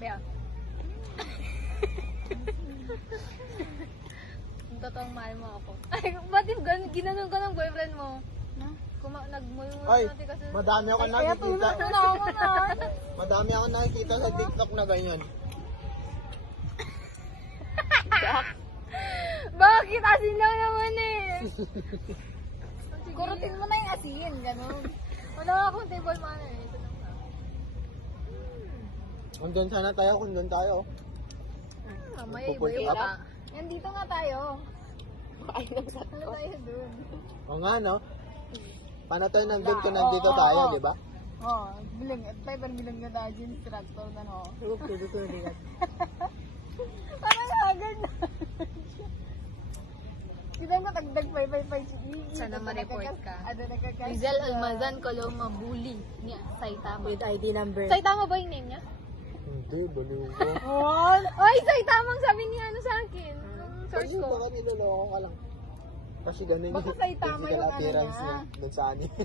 Bea. Ang totoong mahal mo ako. Ay, ba't yung ginanong ka ng boyfriend mo? Nagmuyong Ay, natin kasi. madami ako nakikita. Madami ako nakikita sa TikTok na ganyan. Bakit? Asin lang naman eh. Kurutin mo na yung asin, gano'n. Wala akong table manner eh. Ito lang na. Kung doon sana tayo, kung doon tayo. Mamaya Nagpupulto iba-iba ka pa. pa? Nandito nga tayo. Ay, nasa Ano tayo dun? O nga, no? Paano tayo nandun kung nandito tayo, di ba? Oh, bilang. At tayo bilang nga tayo dyan sa tractor na no. Parang agad na. Kita mo tagdag pay. Sana ma-report ka. Ano nagkakas? Rizal Almazan Coloma Bully. Niya, Saitama. With ID number. Saitama ba yung name niya? Hindi, baliw ko. What? Ay, Saitama ang sabi niya ano sa akin. Yung source Kasi ko. baka niloloko ka lang. Kasi ganun Baka Saitama physical yung ano appearance niya. Doon sa anime.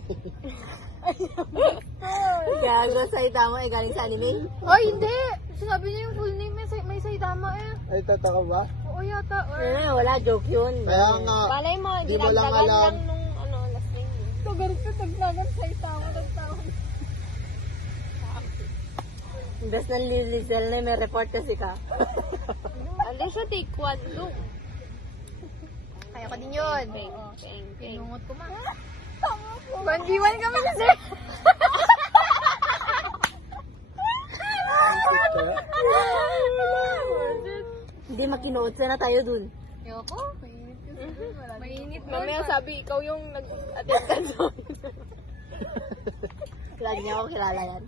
Gago, Saitama ay galing sa anime. Ay, hindi! Sinabi niya yung full name, may Saitama eh. Ay, totoo ba? Oo yata. Or... Wala, joke yun. Kaya nga, Balay mo, di mo lang alam. nung ano, last name niya. So, ganun ko tagnagan sa itama ng taon. Imbes na Lizelle na may report kasi ka. Andi siya, take one, look. Kaya ko din yun. Pinungot ko ma. 1v1 kami kasi. Hindi makinuot na tayo dun. Ayoko. Mainit kasi. Mainit mo. Mamaya sabi, ikaw yung nag-attend ka doon. Lagi niya ako kilala yan.